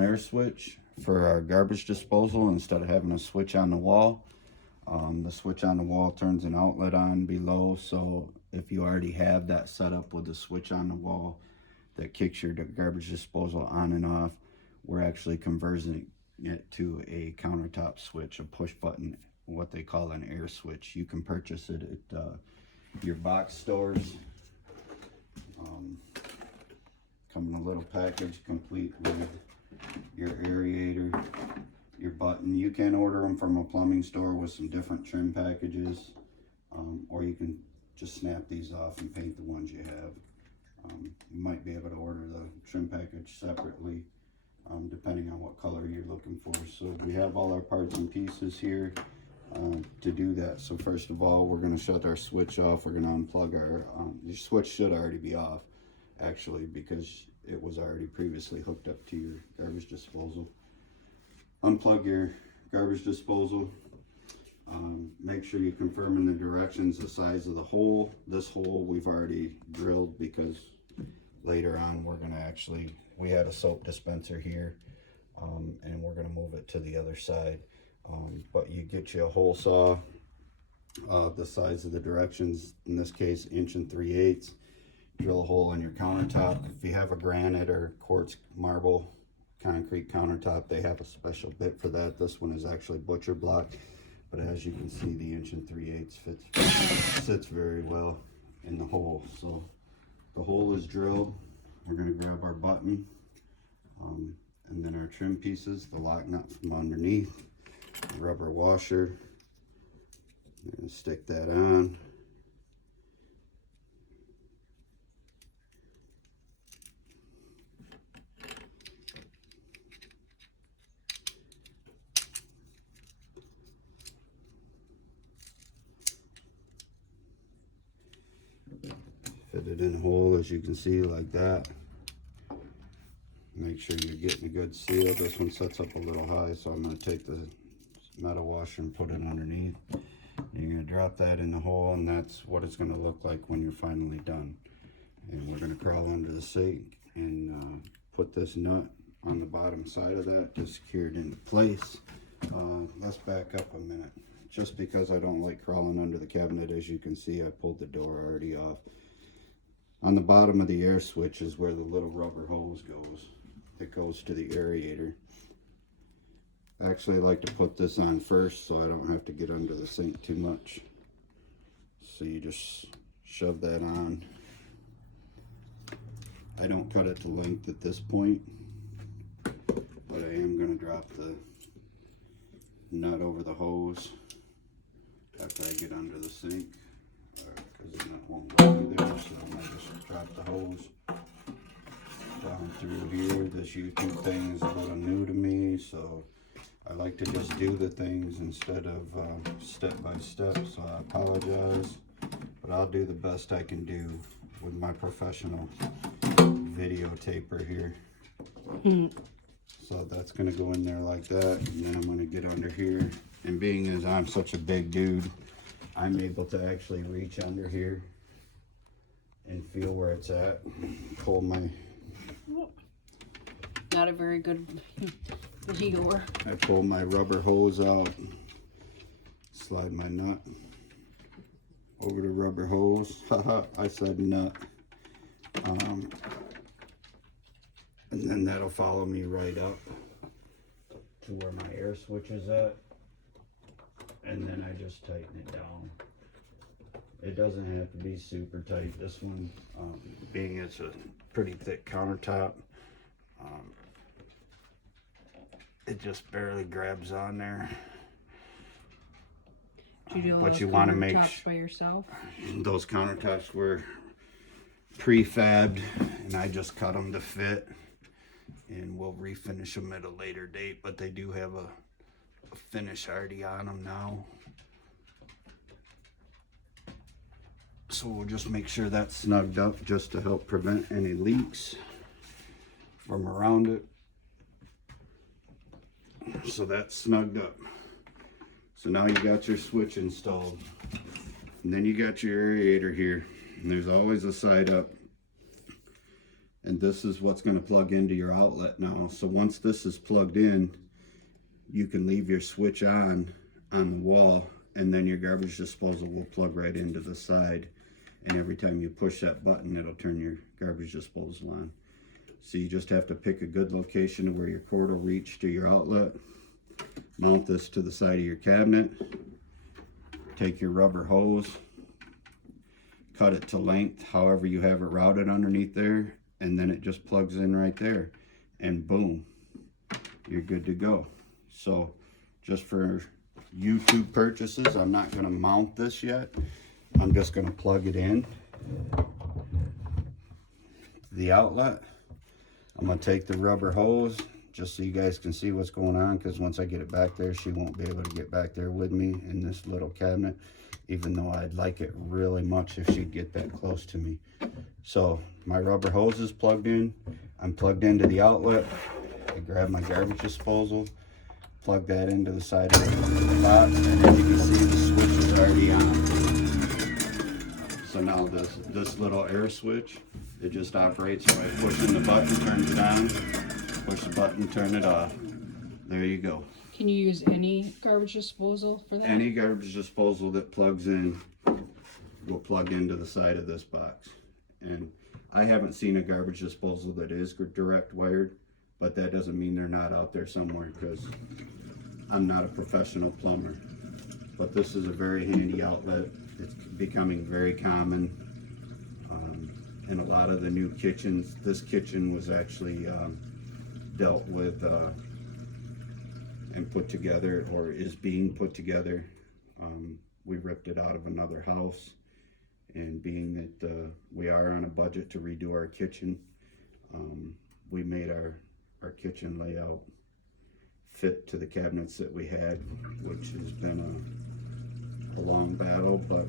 air switch for our garbage disposal instead of having a switch on the wall. The switch on the wall turns an outlet on below, so if you already have that set up with the switch on the wall that kicks your garbage disposal on and off, we're actually converting it to a countertop switch, a push button, what they call an air switch. You can purchase it at your box stores. Come in a little package complete with your aerator, your button. You can order them from a plumbing store with some different trim packages, or you can just snap these off and paint the ones you have. You might be able to order the trim package separately, depending on what color you're looking for. So we have all our parts and pieces here to do that. So first of all, we're going to shut our switch off. We're going to unplug our, your switch should already be off, actually, because it was already previously hooked up to your garbage disposal. Unplug your garbage disposal. Make sure you're confirming the directions, the size of the hole. This hole we've already drilled because later on we're going to actually, we had a soap dispenser here, and we're going to move it to the other side. But you get you a hole saw, the size of the directions, in this case 1 3/8. Drill a hole in your countertop. If you have a granite or quartz marble concrete countertop, they have a special bit for that. This one is actually butcher block, but as you can see, the 1 3/8 sits very well in the hole. So the hole is drilled. We're going to grab our button, and then our trim pieces, the lock nut from underneath, the rubber washer. We're going to stick that on. Fit it in the hole, as you can see, like that. Make sure you're getting a good seal. This one sets up a little high, so I'm going to take the metal washer and put it underneath. You're going to drop that in the hole, and that's what it's going to look like when you're finally done. And we're going to crawl under the sink and put this nut on the bottom side of that to secure it into place. Let's back up a minute. Just because I don't like crawling under the cabinet, as you can see, I pulled the door already off. On the bottom of the air switch is where the little rubber hose goes. It goes to the aerator. I actually like to put this on first so I don't have to get under the sink too much. So you just shove that on. I don't cut it to length at this point, but I am going to drop the nut over the hose after I get under the sink, because the nut won't go through there. So I just drop the hose down through here. This YouTube thing is a little new to me, so I like to just do the things instead of step by step, so I apologize, but I'll do the best I can do with my professional videotaper here. So that's going to go in there like that, and then I'm going to get under here, and being as I'm such a big dude, I'm able to actually reach under here and feel where it's at. Pull my... Not a very good viewer. I pull my rubber hose out, slide my nut over the rubber hose. Haha, I said nut. And then that'll follow me right up to where my air switch is at. And then I just tighten it down. It doesn't have to be super tight. This one, being it's a pretty thick countertop, it just barely grabs on there. Did you do But those you want to make countertops by yourself? Those countertops were prefabbed, and I just cut them to fit, and we'll refinish them at a later date, but they do have a finish already on them now. So we'll just make sure that's snugged up just to help prevent any leaks from around it. So that's snugged up. So now you got your switch installed, and then you got your aerator here, and there's always a side up. and this is what's going to plug into your outlet now. So once this is plugged in, you can leave your switch on the wall, and then your garbage disposal will plug right into the side, and every time you push that button, it'll turn your garbage disposal on. So you just have to pick a good location where your cord will reach to your outlet, mount this to the side of your cabinet, take your rubber hose, cut it to length however you have it routed underneath there, and then it just plugs in right there, and boom, you're good to go. So just for YouTube purchases, I'm not going to mount this yet. I'm just going to plug it in the outlet. I'm going to take the rubber hose just so you guys can see what's going on, because once I get it back there, she won't be able to get back there with me in this little cabinet, even though I'd like it really much if she'd get that close to me. So my rubber hose is plugged in. I'm plugged into the outlet. I grab my garbage disposal, plug that into the side of the box, and then you can see the switch is already on. So now this little air switch, it just operates by pushing the button, turns it on, push the button, turn it off. There you go. Can you use any garbage disposal for that? Any garbage disposal that plugs in will plug into the side of this box. And I haven't seen a garbage disposal that is direct wired, but that doesn't mean they're not out there somewhere, because I'm not a professional plumber. But this is a very handy outlet. It's becoming very common in a lot of the new kitchens. This kitchen was actually dealt with and put together, or is being put together. We ripped it out of another house, and being that we are on a budget to redo our kitchen, we made our kitchen layout fit to the cabinets that we had, which has been a long battle, but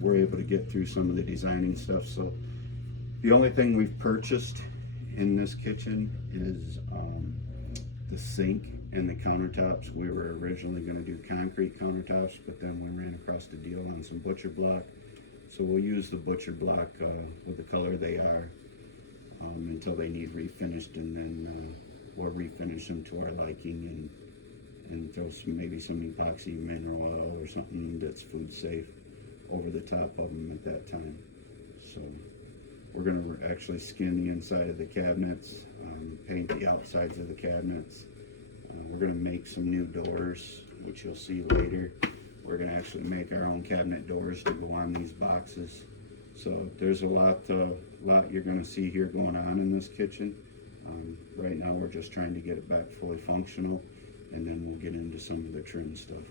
we're able to get through some of the designing stuff. So the only thing we've purchased in this kitchen is the sink and the countertops. We were originally going to do concrete countertops, but then we ran across the deal on some butcher block. So we'll use the butcher block with the color they are until they need refinished, and then we'll refinish them to our liking, and throw maybe some epoxy mineral oil or something that's food safe over the top of them at that time. So we're going to actually skin the inside of the cabinets, paint the outsides of the cabinets. We're going to make some new doors, which you'll see later. We're going to actually make our own cabinet doors to go on these boxes. So there's a lot you're going to see here going on in this kitchen. Right now we're just trying to get it back fully functional, and then we'll get into some of the trim stuff.